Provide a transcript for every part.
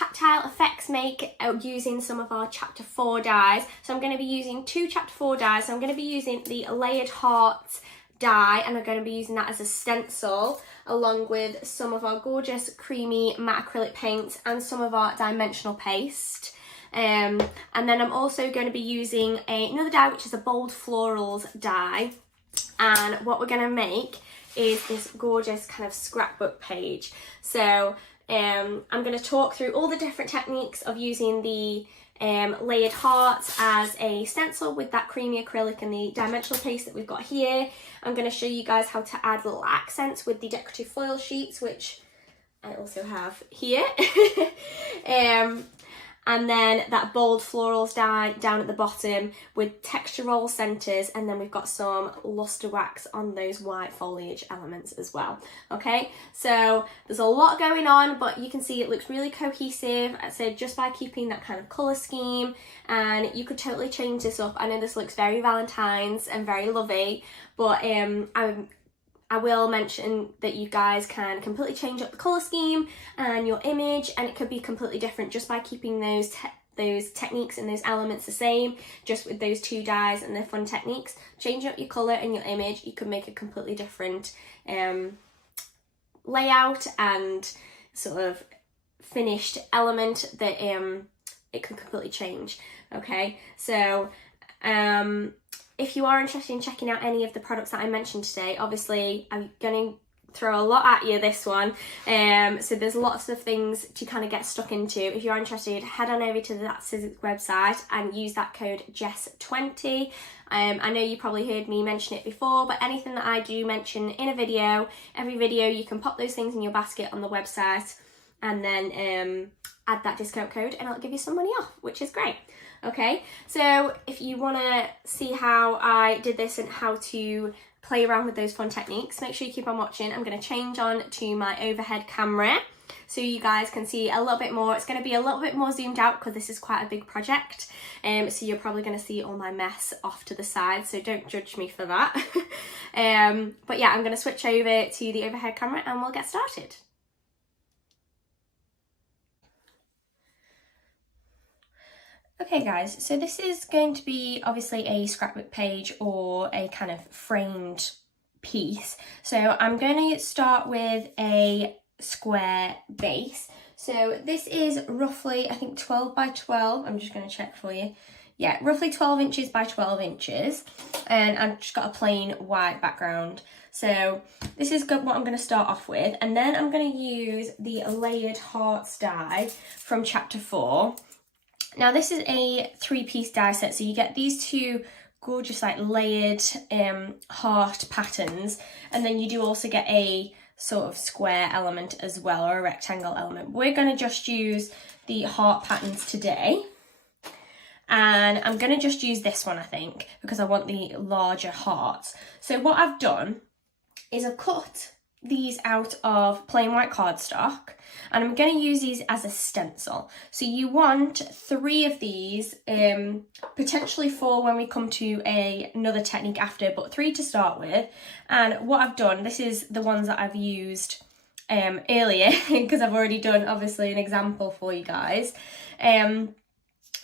tactile effects make using some of our chapter 4 dies. So I'm going to be using 2 chapter 4 dies. So I'm going to be using the layered hearts die, and I'm going to be using that as a stencil along with some of our gorgeous creamy matte acrylic paints and some of our dimensional paste. And then I'm also going to be using another die, which is a bold florals die, and what we're going to make is this gorgeous kind of scrapbook page. So I'm going to talk through all the different techniques of using the layered hearts as a stencil with that creamy acrylic and the dimensional paste that we've got here. I'm going to show you guys how to add little accents with the decorative foil sheets, which I also have here. And then that bold florals die down at the bottom with texture roll centres, and then we've got some luster wax on those white foliage elements as well. Okay, so there's a lot going on, but you can see it looks really cohesive. So just by keeping that kind of colour scheme, and you could totally change this up. I know this looks very Valentine's and very lovey, but I will mention that you guys can completely change up the colour scheme and your image, and it could be completely different just by keeping those techniques and those elements the same, just with those 2 dies and their fun techniques. Change up your colour and your image, you could make a completely different layout and sort of finished element that it can completely change. Okay, so if you are interested in checking out any of the products that I mentioned today, obviously I'm going to throw a lot at you this one. So there's lots of things to kind of get stuck into. If you are interested, head on over to that Sizzix website and use that code Jess20. I know you probably heard me mention it before, but anything that I do mention in a video, every video, you can pop those things in your basket on the website and then add that discount code and it'll give you some money off, which is great. Okay, so if you want to see how I did this and how to play around with those fun techniques, make sure you keep on watching. I'm going to change on to my overhead camera so you guys can see a little bit more. It's going to be a little bit more zoomed out because this is quite a big project, so you're probably going to see all my mess off to the side, so don't judge me for that. But yeah, I'm going to switch over to the overhead camera and we'll get started. Okay guys, so this is going to be obviously a scrapbook page or a kind of framed piece. So I'm going to start with a square base. So this is roughly, I think 12 by 12. I'm just going to check for you. Yeah, roughly 12 inches by 12 inches. And I've just got a plain white background. So this is what I'm going to start off with. And then I'm going to use the layered hearts die from chapter 4. Now this is a 3-piece die set, so you get these 2 gorgeous like layered heart patterns, and then you do also get a sort of square element as well, or a rectangle element. We're going to just use the heart patterns today, and I'm going to just use this one I think because I want the larger hearts. So what I've done is I've cut these out of plain white cardstock, and I'm going to use these as a stencil. So you want 3 of these, potentially 4 when we come to another technique after, but 3 to start with. And what I've done, this is the ones that I've used earlier because I've already done obviously an example for you guys.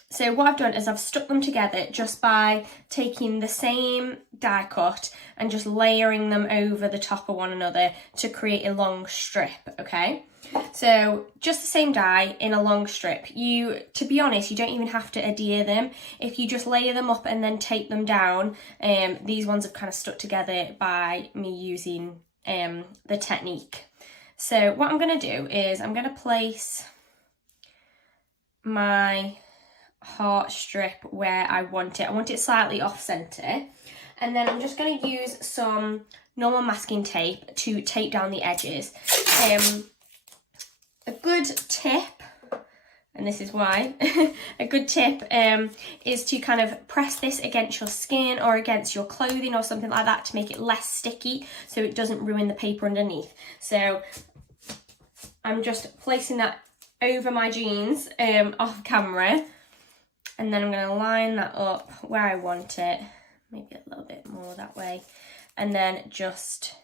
So what I've done is I've stuck them together just by taking the same die cut and just layering them over the top of one another to create a long strip, okay? So just the same die in a long strip. To be honest, you don't even have to adhere them. If you just layer them up and then take them down, these ones have kind of stuck together by me using the technique. So what I'm going to do is I'm going to place my heart strip where I want it. I want it slightly off center, and then I'm just going to use some normal masking tape to tape down the edges. A good tip, and this is why, a good tip is to kind of press this against your skin or against your clothing or something like that to make it less sticky so it doesn't ruin the paper underneath. So I'm just placing that over my jeans off camera. And then I'm going to line that up where I want it, maybe a little bit more that way, and then just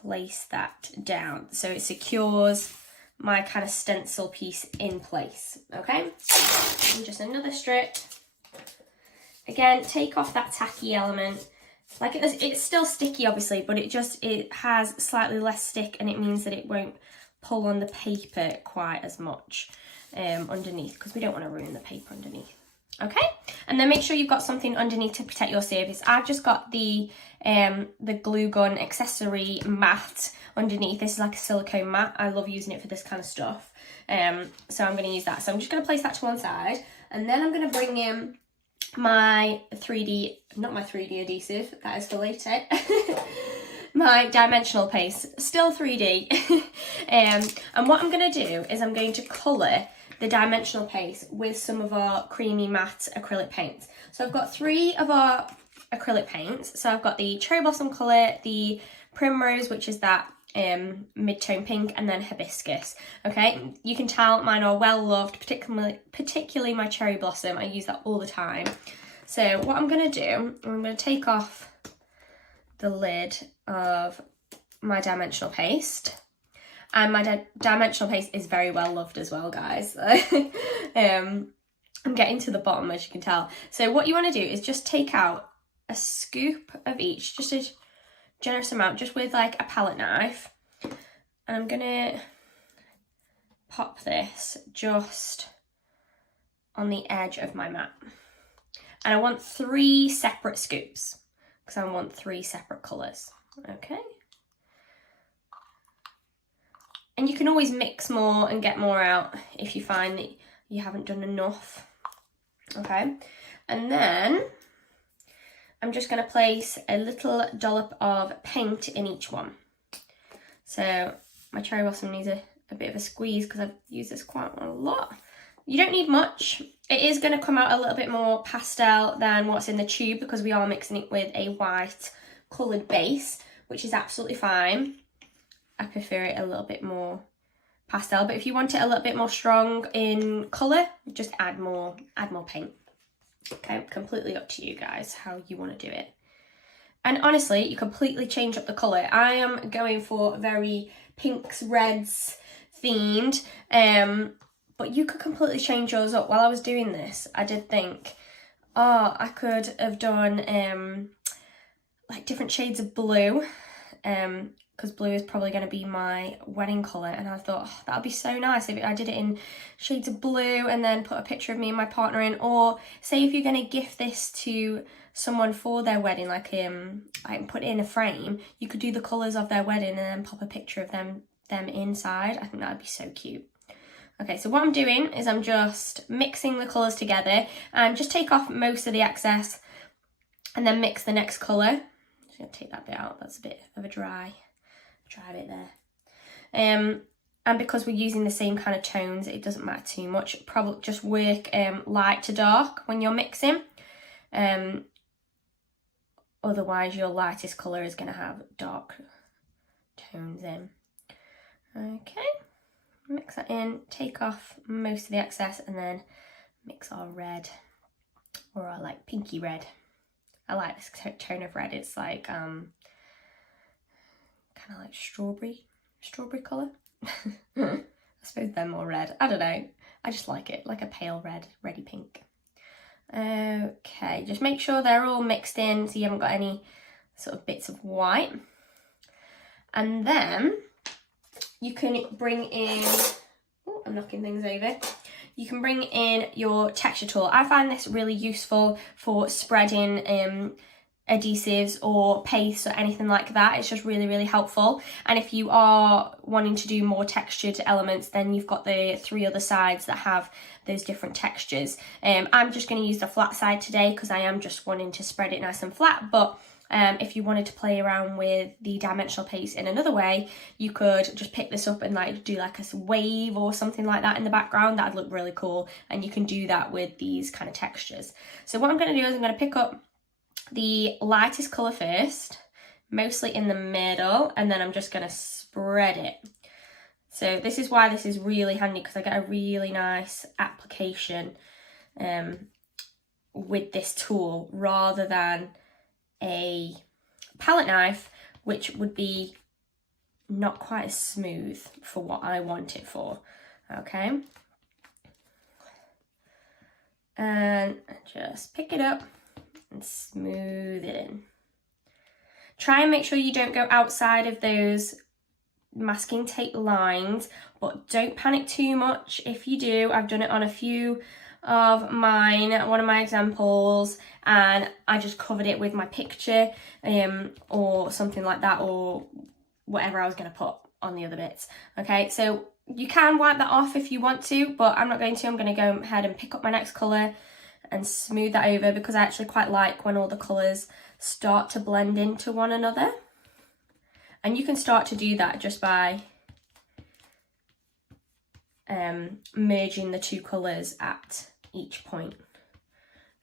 place that down so it secures my kind of stencil piece in place, okay? And just another strip. Again, take off that tacky element. Like it's still sticky obviously, but it has slightly less stick, and it means that it won't pull on the paper quite as much underneath, because we don't want to ruin the paper underneath. Okay, and then make sure you've got something underneath to protect your surface. I've just got the glue gun accessory mat underneath. This is like a silicone mat. I love using it for this kind of stuff. So I'm going to use that. So I'm just going to place that to one side, and then I'm going to bring in my 3D, not my 3D adhesive, that is for later. My dimensional paste, still 3D. And what I'm going to do is I'm going to colour the dimensional paste with some of our creamy matte acrylic paints. So I've got 3 of our acrylic paints. So I've got the cherry blossom colour, the primrose, which is that mid-tone pink, and then hibiscus. Okay, you can tell mine are well loved, particularly my cherry blossom. I use that all the time. So what I'm going to do, I'm going to take off the lid of my dimensional paste. And my dimensional paste is very well loved as well, guys. I'm getting to the bottom, as you can tell. So what you want to do is just take out a scoop of each, just a generous amount, just with like a palette knife. And I'm going to pop this just on the edge of my mat. And I want 3 separate scoops, because I want 3 separate colours. Okay. And you can always mix more and get more out if you find that you haven't done enough. Okay, and then I'm just going to place a little dollop of paint in each one. So my cherry blossom needs a bit of a squeeze, because I've used this quite a lot. You don't need much. It is going to come out a little bit more pastel than what's in the tube, because we are mixing it with a white coloured base, which is absolutely fine. I prefer it a little bit more pastel, but if you want it a little bit more strong in colour, just add more paint. Okay, completely up to you guys how you want to do it. And honestly, you completely change up the colour. I am going for very pinks, reds themed, but you could completely change yours up. While I was doing this, I did think, oh, I could have done like different shades of blue, because blue is probably going to be my wedding colour, and I thought, oh, that would be so nice if I did it in shades of blue and then put a picture of me and my partner in. Or say if you're going to gift this to someone for their wedding, like put it in a frame, you could do the colours of their wedding and then pop a picture of them inside. I think that would be so cute. Okay, so what I'm doing is I'm just mixing the colours together, and just take off most of the excess and then mix the next colour. Just going to take that bit out, that's a bit of a dry bit there. And because we're using the same kind of tones, it doesn't matter too much. Probably just work light to dark when you're mixing. Otherwise your lightest colour is going to have dark tones in. Okay, mix that in, take off most of the excess, and then mix our red, or our like pinky red. I like this tone of red. It's like kind of like strawberry colour. I suppose they're more red. I don't know. I just like it, like a pale red, reddy pink. Okay, just make sure they're all mixed in so you haven't got any sort of bits of white. And then you can bring in, oh, I'm knocking things over. You can bring in your texture tool. I find this really useful for spreading adhesives or paste or anything like that. It's just really, really helpful. And if you are wanting to do more textured elements, then you've got the 3 other sides that have those different textures. I'm just going to use the flat side today because I am just wanting to spread it nice and flat, but if you wanted to play around with the dimensional paste in another way, you could just pick this up and like do like a wave or something like that in the background. That'd look really cool, and you can do that with these kind of textures. So what I'm going to do is I'm going to pick up the lightest colour first, mostly in the middle, and then I'm just going to spread it. So this is why this is really handy, because I get a really nice application with this tool rather than a palette knife, which would be not quite as smooth for what I want it for, okay? And just pick it up and smooth it in. Try and make sure you don't go outside of those masking tape lines, but don't panic too much if you do. I've done it on a few of mine, one of my examples, and I just covered it with my picture or something like that, or whatever I was going to put on the other bits. Okay, so you can wipe that off if you want to, but I'm not going to. I'm going to go ahead and pick up my next colour and smooth that over, because I actually quite like when all the colours start to blend into one another. And you can start to do that just by merging the two colours at each point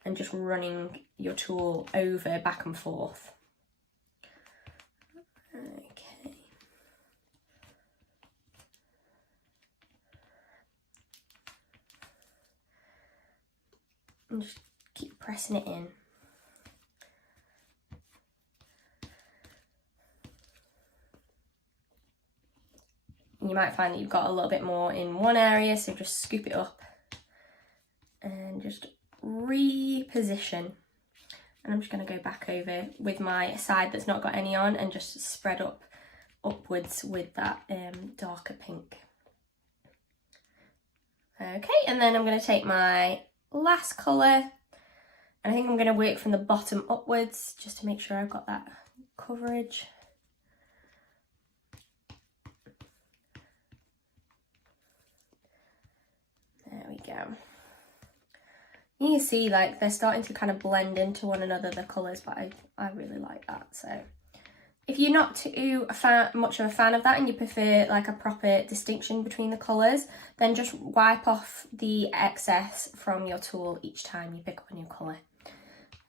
and just running your tool over back and forth. Okay. And just keep pressing it in. You might find that you've got a little bit more in one area, so just scoop it up and just reposition. And I'm just going to go back over with my side that's not got any on and just spread upwards with that darker pink. Okay, and then I'm going to take my last colour, and I think I'm going to work from the bottom upwards just to make sure I've got that coverage. There we go. You can see like they're starting to kind of blend into one another, the colours, but I really like that. So if you're not too much of a fan of that and you prefer like a proper distinction between the colours, then just wipe off the excess from your tool each time you pick up a new colour.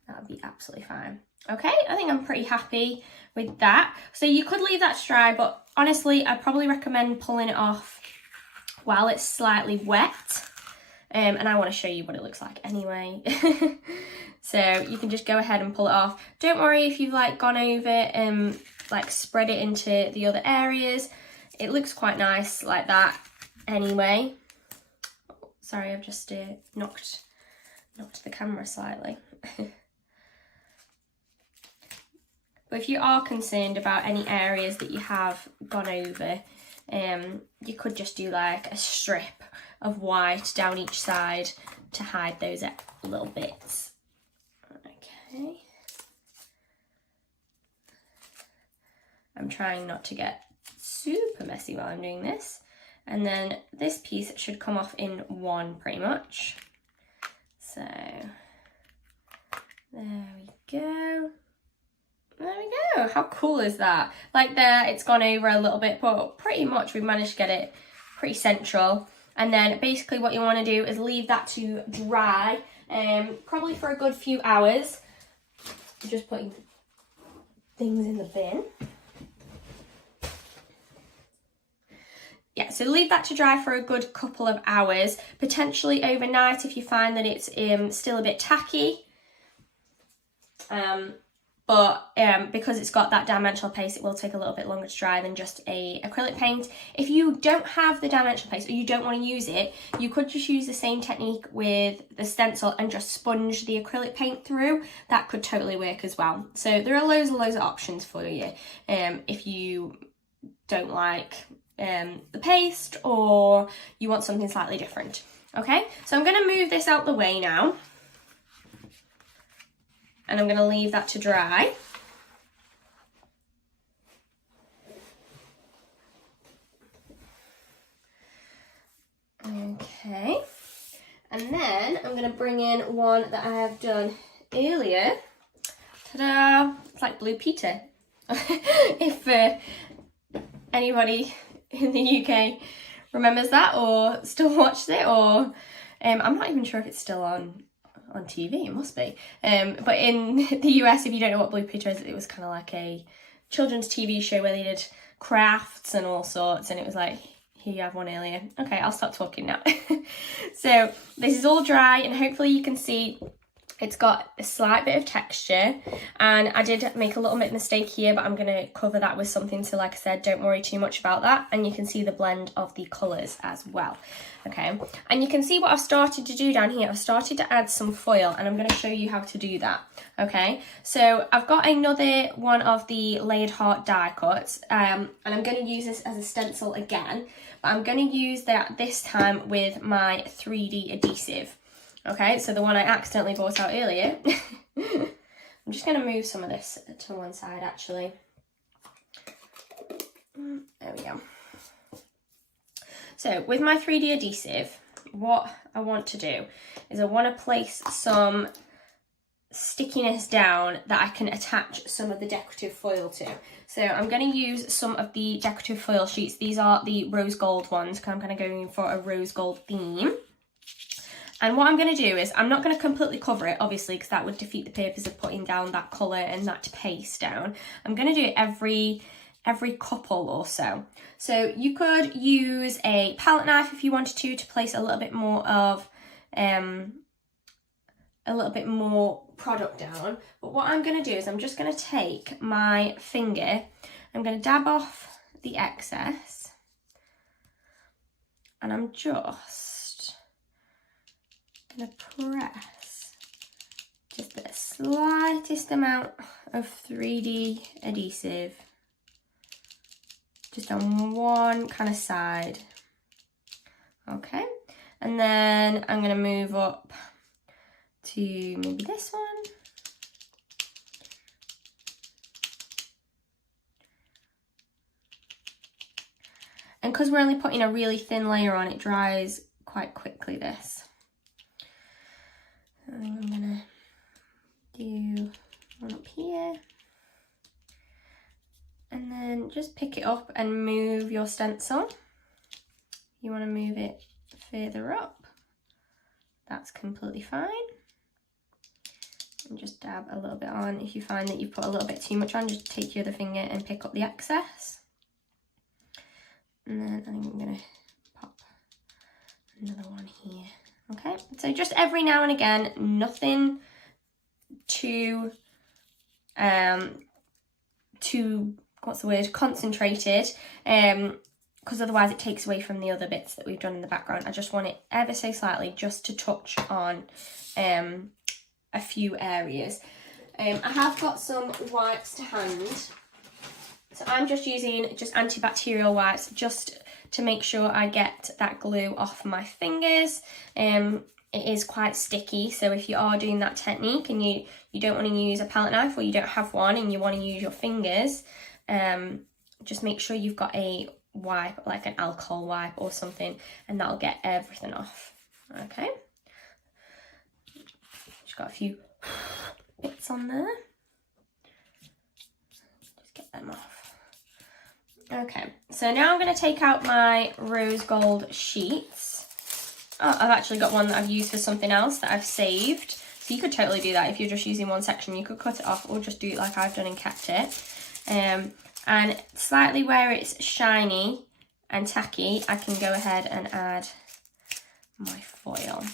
That'll be absolutely fine. Okay, I think I'm pretty happy with that. So you could leave that to dry, but honestly, I'd probably recommend pulling it off while it's slightly wet. And I want to show you what it looks like anyway. So you can just go ahead and pull it off. Don't worry if you've like gone over and like spread it into the other areas. It looks quite nice like that anyway. Oh, sorry, I've just knocked the camera slightly. But if you are concerned about any areas that you have gone over, you could just do like a strip of white down each side to hide those little bits. Okay. I'm trying not to get super messy while I'm doing this. And then this piece should come off in one pretty much. So there we go. There we go. How cool is that? Like there, it's gone over a little bit, but pretty much we've managed to get it pretty central. And then basically what you want to do is leave that to dry, probably for a good few hours. Just putting things in the bin. Yeah, so leave that to dry for a good couple of hours, potentially overnight if you find that it's still a bit tacky. But because it's got that dimensional paste, it will take a little bit longer to dry than just a acrylic paint. If you don't have the dimensional paste or you don't want to use it, you could just use the same technique with the stencil and just sponge the acrylic paint through. That could totally work as well. So there are loads of options for you if you don't like the paste or you want something slightly different. Okay, so I'm going to move this out the way now. And I'm going to leave that to dry. Okay. And then I'm going to bring in one that I have done earlier. Ta-da! It's like Blue Peter. If anybody in the UK remembers that or still watched it, or I'm not even sure if it's still on TV, it must be. But in the US, if you don't know what Blue Peter is, it was kind of like a children's TV show where they did crafts and all sorts, and it was like, here you have one earlier. Okay, I'll stop talking now. So this is all dry, and hopefully you can see It's got a slight bit of texture, and I did make a little bit of mistake here, but I'm going to cover that with something, so like I said, don't worry too much about that. And you can see the blend of the colours as well. Okay, and you can see what I've started to do down here. I've started to add some foil, and I'm going to show you how to do that. Okay, so I've got another one of the layered heart die cuts, and I'm going to use this as a stencil again, but I'm going to use that this time with my 3D adhesive. Okay, so the one I accidentally bought out earlier. I'm just going to move some of this to one side actually. There we go. So with my 3D adhesive, what I want to do is I want to place some stickiness down that I can attach some of the decorative foil to. So I'm going to use some of the decorative foil sheets. These are the rose gold ones because I'm going to go in for a rose gold theme. And what I'm going to do is, I'm not going to completely cover it, obviously, because that would defeat the purpose of putting down that colour and that paste down. I'm going to do it every couple or so. So you could use a palette knife if you wanted to place a little bit more of, a little bit more product down. But what I'm going to do is, I'm just going to take my finger, I'm going to dab off the excess, and I'm just going to press just the slightest amount of 3D adhesive just on one kind of side. Okay, and then I'm going to move up to maybe this one. And because we're only putting a really thin layer on, it dries quite quickly, this. I think I'm going to do one up here. And then just pick it up and move your stencil. You want to move it further up. That's completely fine. And just dab a little bit on. If you find that you've put a little bit too much on, just take your other finger and pick up the excess. And then I think I'm going to pop another one here. Okay, so just every now and again, nothing too, what's the word, concentrated, because otherwise it takes away from the other bits that we've done in the background. I just want it ever so slightly just to touch on a few areas. I have got some wipes to hand, so I'm just using just antibacterial wipes just to make sure I get that glue off my fingers. It is quite sticky, so if you are doing that technique and you don't want to use a palette knife, or you don't have one and you want to use your fingers, just make sure you've got a wipe, like an alcohol wipe or something, and that'll get everything off. Okay, just got a few bits on there, just get them off. Okay, so now I'm going to take out my rose gold sheets. Oh, I've actually got one that I've used for something else that I've saved. So you could totally do that if you're just using one section. You could cut it off or just do it like I've done and kept it. And slightly where it's shiny and tacky, I can go ahead and add my foil.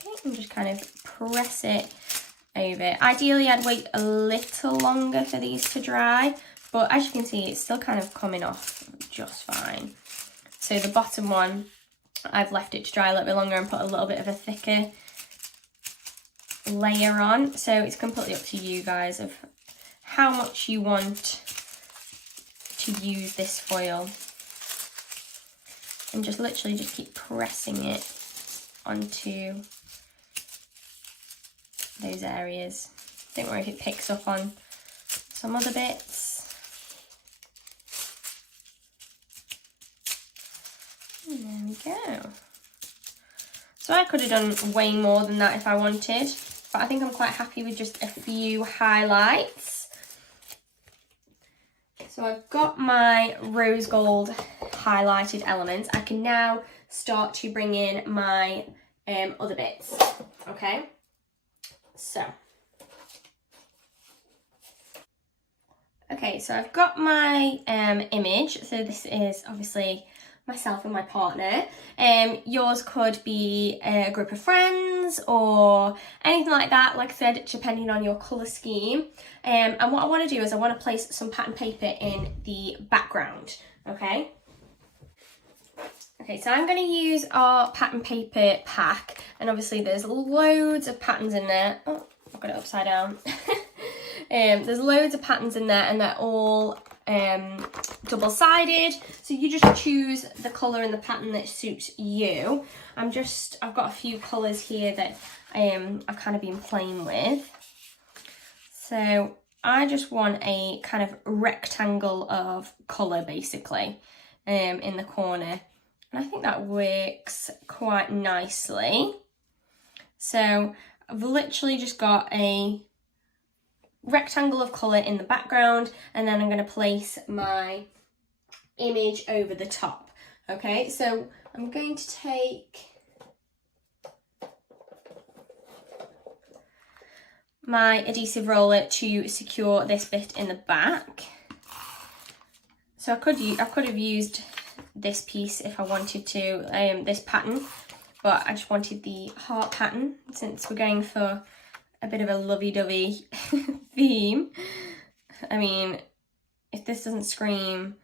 Okay, and just kind of press it over. Ideally, I'd wait a little longer for these to dry, but as you can see, it's still kind of coming off just fine. So the bottom one, I've left it to dry a little bit longer and put a little bit of a thicker layer on. So it's completely up to you guys of how much you want to use this foil. And just literally just keep pressing it onto those areas. Don't worry if it picks up on some other bits. And there we go. So I could have done way more than that if I wanted, but I think I'm quite happy with just a few highlights. So I've got my rose gold highlighted elements. I can now start to bring in my other bits, okay? So, okay, so I've got my image. So this is obviously myself and my partner. Yours could be a group of friends or anything like that, like I said, depending on your colour scheme. And what I want to do is I want to place some pattern paper in the background, okay? Okay, so I'm going to use our pattern paper pack, and obviously there's loads of patterns in there. Oh, I've got it upside down. There's loads of patterns in there, and they're all double-sided, so you just choose the colour and the pattern that suits you. I've got a few colours here that I've kind of been playing with. So I just want a kind of rectangle of colour, basically, in the corner. And I think that works quite nicely. So I've literally just got a rectangle of colour in the background, and then I'm going to place my image over the top. Okay, so I'm going to take my adhesive roller to secure this bit in the back. So I could have used this piece if I wanted to, this pattern, but I just wanted the heart pattern since we're going for a bit of a lovey-dovey theme. I mean, if this doesn't scream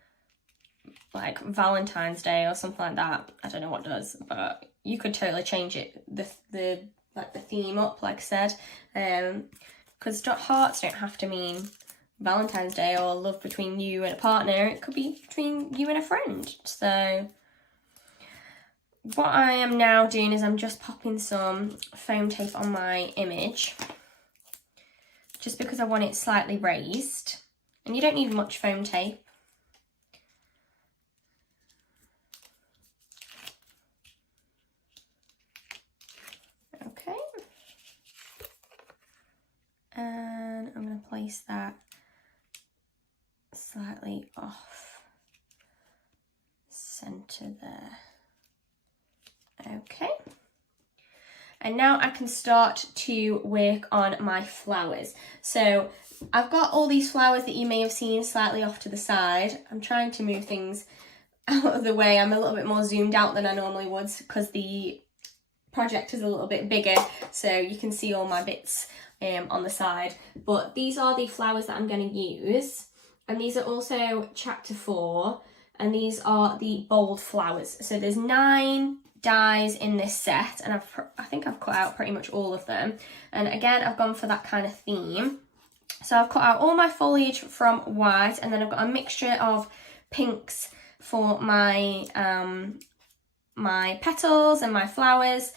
like Valentine's Day or something like that, I don't know what does, but you could totally change it, the theme up, like I said, because hearts don't have to mean Valentine's Day or love between you and a partner. It could be between you and a friend. So what I am now doing is I'm just popping some foam tape on my image, just because I want it slightly raised, and you don't need much foam tape. Okay, and I'm going to place that slightly off centre there. Okay, and now I can start to work on my flowers. So I've got all these flowers that you may have seen slightly off to the side. I'm trying to move things out of the way. I'm a little bit more zoomed out than I normally would because the project is a little bit bigger, so you can see all my bits on the side. But these are the flowers that I'm going to use, and these are also chapter 4, and these are the bold flowers. So there's 9 dies in this set, and I think I've cut out pretty much all of them, and again I've gone for that kind of theme. So I've cut out all my foliage from white, and then I've got a mixture of pinks for my my petals and my flowers,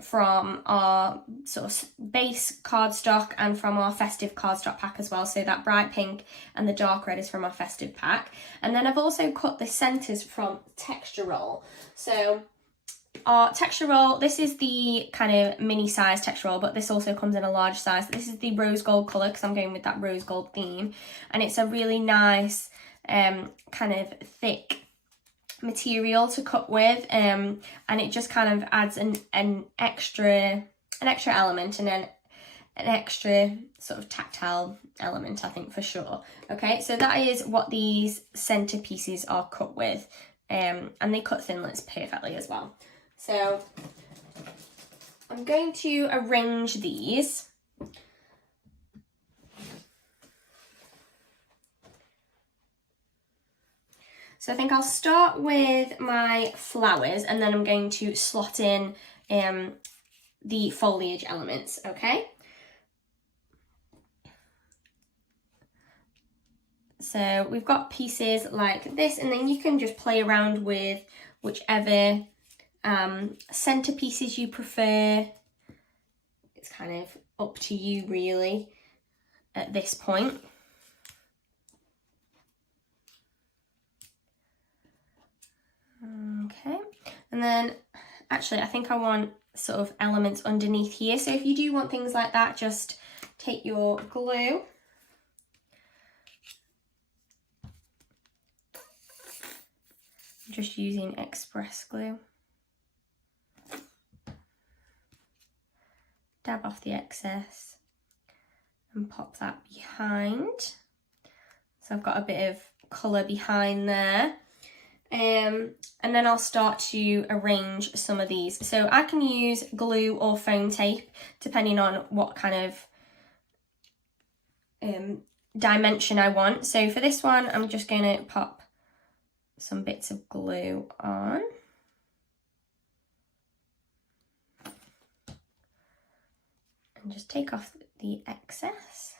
from our sort of base cardstock and from our festive cardstock pack as well. So that bright pink and the dark red is from our festive pack. And then I've also cut the centres from texture roll. So our texture roll, this is the kind of mini size texture roll, but this also comes in a large size. This is the rose gold colour because I'm going with that rose gold theme, and it's a really nice kind of thick material to cut with, and it just kind of adds an extra element, and then an extra sort of tactile element, I think, for sure. Okay, so that is what these centre pieces are cut with, and they cut thinlits perfectly as well. So I'm going to arrange these. So I think I'll start with my flowers, and then I'm going to slot in the foliage elements, okay? So we've got pieces like this, and then you can just play around with whichever centre pieces you prefer. It's kind of up to you really at this point. Okay, and then actually I think I want sort of elements underneath here, so if you do want things like that, just take your glue, I'm just using express glue, dab off the excess and pop that behind. So I've got a bit of colour behind there. And then I'll start to arrange some of these. So I can use glue or foam tape, depending on what kind of dimension I want. So for this one, I'm just going to pop some bits of glue on. And just take off the excess.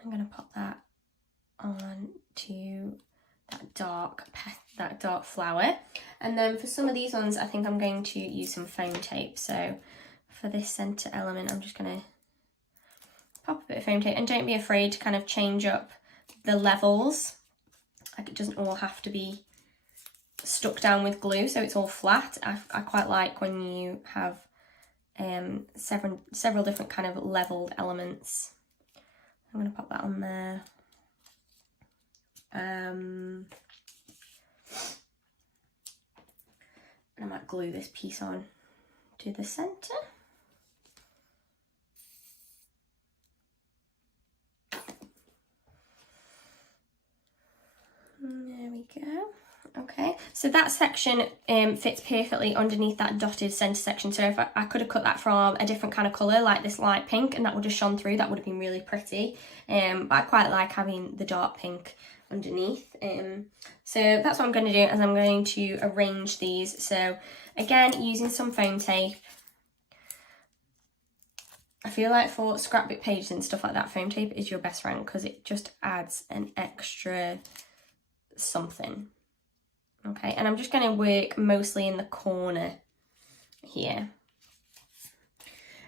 I'm going to pop that on to that dark flower. And then for some of these ones, I think I'm going to use some foam tape. So for this center element, I'm just going to pop a bit of foam tape, and don't be afraid to kind of change up the levels. Like, it doesn't all have to be stuck down with glue, so it's all flat. I quite like when you have several different kind of leveled elements. I'm going to pop that on there. And I might glue this piece on to the center. There we go. Okay, so that section fits perfectly underneath that dotted centre section. So if I could have cut that from a different kind of colour, like this light pink, and that would have shone through, that would have been really pretty. But I quite like having the dark pink underneath. So that's what I'm going to do, is I'm going to arrange these. So again, using some foam tape. I feel like for scrapbook pages and stuff like that, foam tape is your best friend, because it just adds an extra something. Okay, and I'm just going to work mostly in the corner here.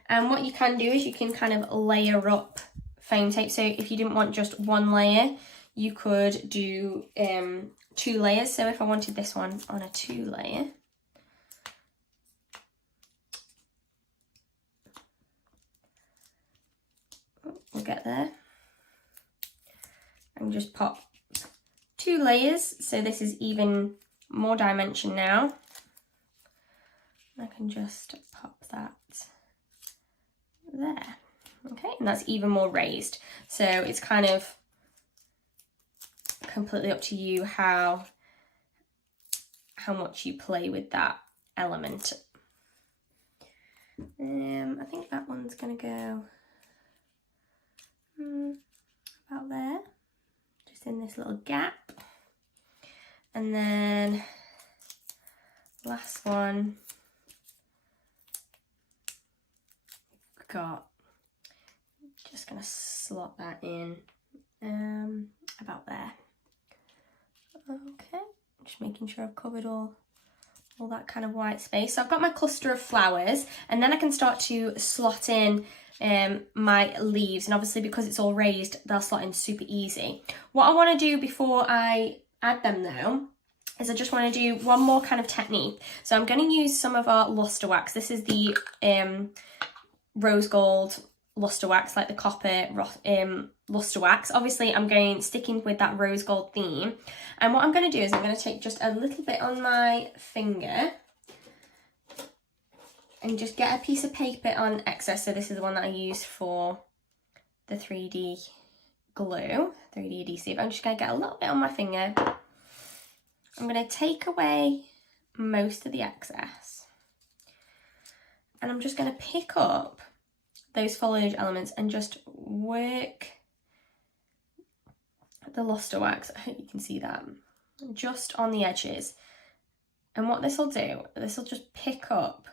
And what you can do is you can kind of layer up foam tape. So if you didn't want just one layer, you could do 2 layers. So if I wanted this one on a 2 layer, we'll get there, and just pop 2 layers, so this is even more dimension now. I can just pop that there. Okay, and that's even more raised. So it's kind of completely up to you how much you play with that element. I think that one's gonna go about there, just in this little gap. And then last one, we've got, just gonna slot that in about there. Okay, just making sure I've covered all that kind of white space. So I've got my cluster of flowers, and then I can start to slot in my leaves, and obviously because it's all raised, they'll slot in super easy. What I want to do before I add them though is I just want to do one more kind of technique. So I'm going to use some of our luster wax. This is the rose gold luster wax, like the copper luster wax. Obviously I'm sticking with that rose gold theme, and what I'm going to do is I'm going to take just a little bit on my finger and just get a piece of paper on excess. So this is the one that I use for the 3D glue, 3D adhesive. I'm just going to get a little bit on my finger. I'm going to take away most of the excess, and I'm just going to pick up those foliage elements and just work the luster wax. I hope you can see that, just on the edges. And what this will do, this will just pick up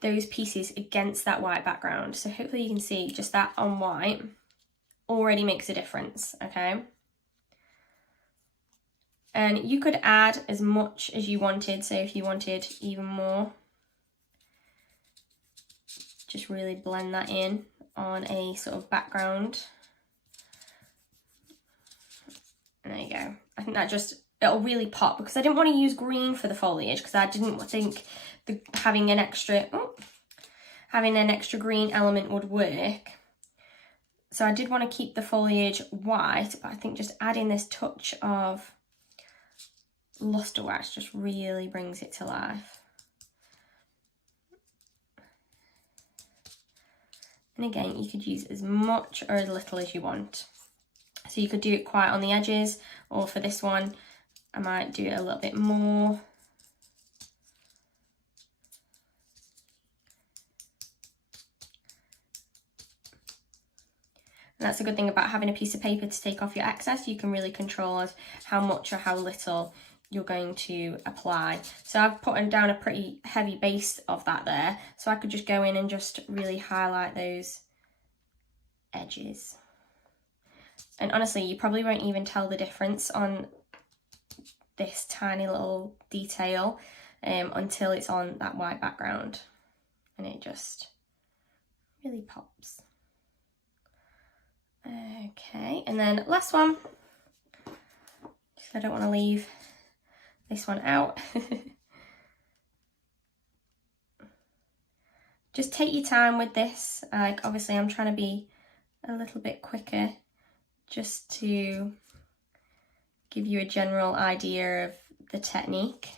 those pieces against that white background. So hopefully you can see just that on white already makes a difference, okay? And you could add as much as you wanted. So if you wanted even more, just really blend that in on a sort of background. And there you go. I think that just, it'll really pop, because I didn't want to use green for the foliage, because I didn't think having an extra green element would work. So I did want to keep the foliage white, but I think just adding this touch of luster wax just really brings it to life. And again, you could use as much or as little as you want. So you could do it quite on the edges, or for this one, I might do it a little bit more. And that's a good thing about having a piece of paper to take off your excess. You can really control how much or how little you're going to apply. So I've put down a pretty heavy base of that there, so I could just go in and just really highlight those edges. And honestly, you probably won't even tell the difference on this tiny little detail until it's on that white background, and it just really pops. Okay, and then last one, I don't want to leave this one out. Just take your time with this. Like, obviously I'm trying to be a little bit quicker just to give you a general idea of the technique,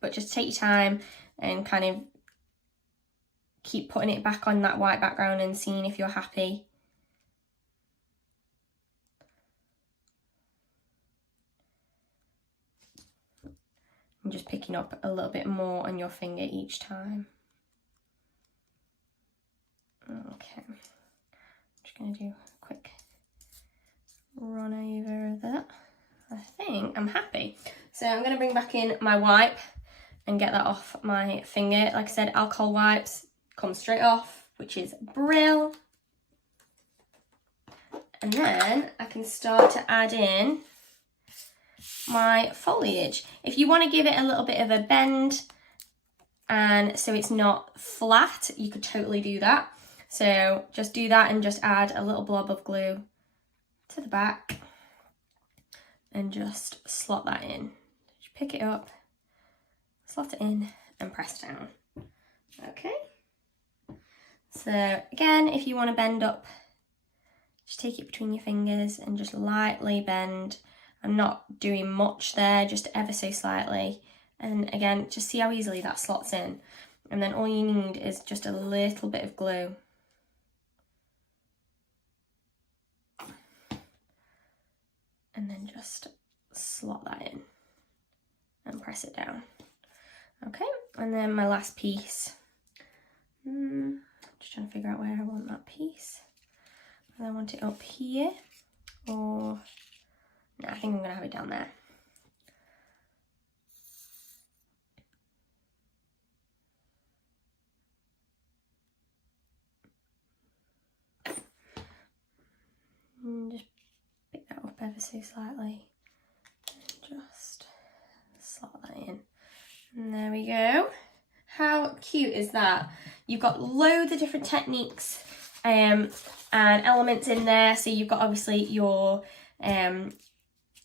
but just take your time and kind of keep putting it back on that white background and seeing if you're happy. And just picking up a little bit more on your finger each time. Okay, I'm just going to do a quick run over of that. I think I'm happy. So I'm going to bring back in my wipe and get that off my finger. Like I said, alcohol wipes come straight off, which is brill. And then I can start to add in my foliage. If you want to give it a little bit of a bend and so it's not flat, you could totally do that. So just do that and just add a little blob of glue to the back and just slot that in. Just pick it up, slot it in and press down. Okay. So again, if you want to bend up, just take it between your fingers and just lightly bend. I'm not doing much there, just ever so slightly. And again, just see how easily that slots in. And then all you need is just a little bit of glue. And then just slot that in and press it down. Okay, and then my last piece. Just trying to figure out where I want that piece. Whether I want it up here or... No, I think I'm going to have it down there. And just pick that up ever so slightly. And just slot that in. And there we go. How cute is that? You've got loads of different techniques and elements in there. So you've got obviously your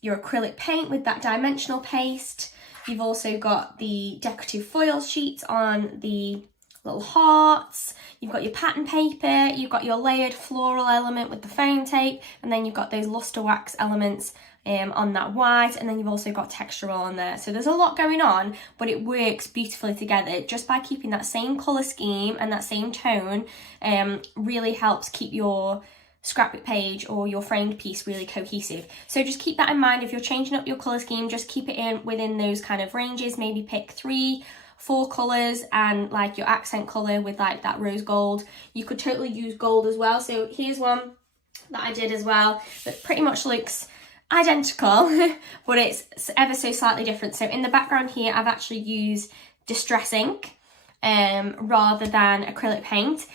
acrylic paint with that dimensional paste. You've also got the decorative foil sheets on the little hearts. You've got your pattern paper. You've got your layered floral element with the foam tape. And then you've got those luster wax elements on that white. And then you've also got textural on there. So there's a lot going on, but it works beautifully together just by keeping that same colour scheme and that same tone. Really helps keep your scrapbook page or your framed piece really cohesive. So just keep that in mind. If you're changing up your colour scheme, just keep it in within those kind of ranges. Maybe pick 3-4 colours and like your accent colour with like that rose gold. You could totally use gold as well. So here's one that I did as well that pretty much looks identical but it's ever so slightly different. So in the background here I've actually used distress ink rather than acrylic paint,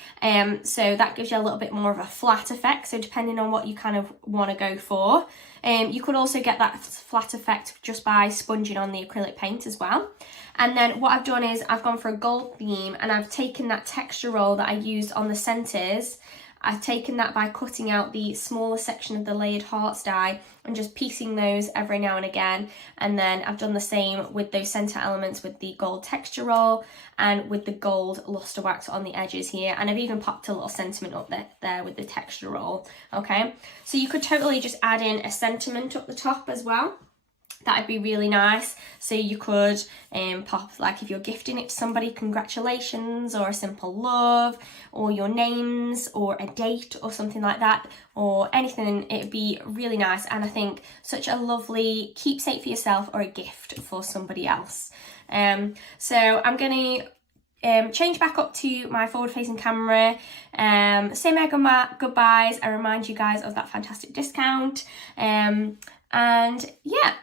so that gives you a little bit more of a flat effect. So depending on what you kind of want to go for, you could also get that flat effect just by sponging on the acrylic paint as well. And then what I've done is I've gone for a gold theme and I've taken that texture roll that I used on the centres. I've taken that by cutting out the smaller section of the layered hearts die and just piecing those every now and again. And then I've done the same with those centre elements with the gold texture roll and with the gold luster wax on the edges here. And I've even popped a little sentiment up there with the texture roll, okay? So you could totally just add in a sentiment up the top as well. that'd be really nice. So you could pop, like if you're gifting it to somebody, congratulations, or a simple love, or your names, or a date, or something like that, or anything. It'd be really nice, and I think such a lovely keepsake for yourself or a gift for somebody else. So I'm going to change back up to my forward facing camera, say my goodbyes and remind you guys of that fantastic discount, and yeah.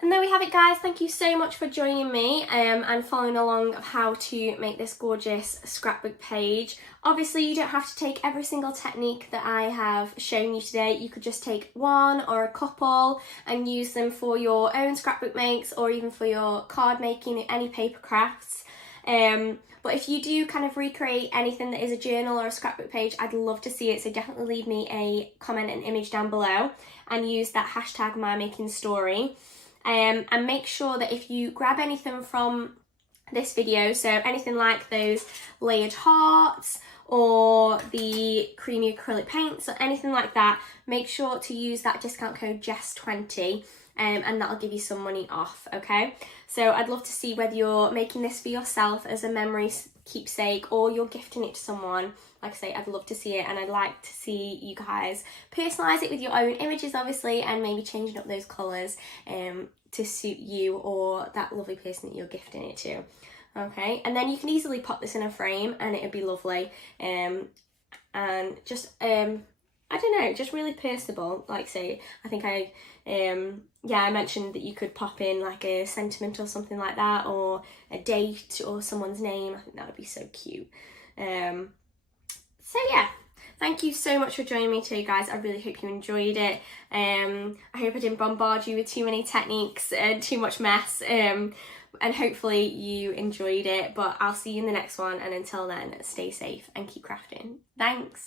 And there we have it, guys. Thank you so much for joining me and following along of how to make this gorgeous scrapbook page. Obviously, you don't have to take every single technique that I have shown you today. You could just take one or a couple and use them for your own scrapbook makes, or even for your card making, any paper crafts. But if you do kind of recreate anything that is a journal or a scrapbook page, I'd love to see it. So definitely leave me a comment and image down below and use that hashtag #mymakingstory. And make sure that if you grab anything from this video, so anything like those layered hearts or the creamy acrylic paints or anything like that, make sure to use that discount code Jess20 and that'll give you some money off, okay? So I'd love to see whether you're making this for yourself as a memory keepsake or you're gifting it to someone. Like I say, I'd love to see it, and I'd like to see you guys personalise it with your own images, obviously, and maybe changing up those colours to suit you or that lovely person that you're gifting it to. Okay, and then you can easily pop this in a frame and it'd be lovely, and just I don't know, just really personable. Like say, I think I mentioned that you could pop in like a sentiment or something like that, or a date or someone's name. I think that would be so cute. So yeah, thank you so much for joining me today, guys. I really hope you enjoyed it. I hope I didn't bombard you with too many techniques and too much mess. And hopefully you enjoyed it. But I'll see you in the next one. And until then, stay safe and keep crafting. Thanks.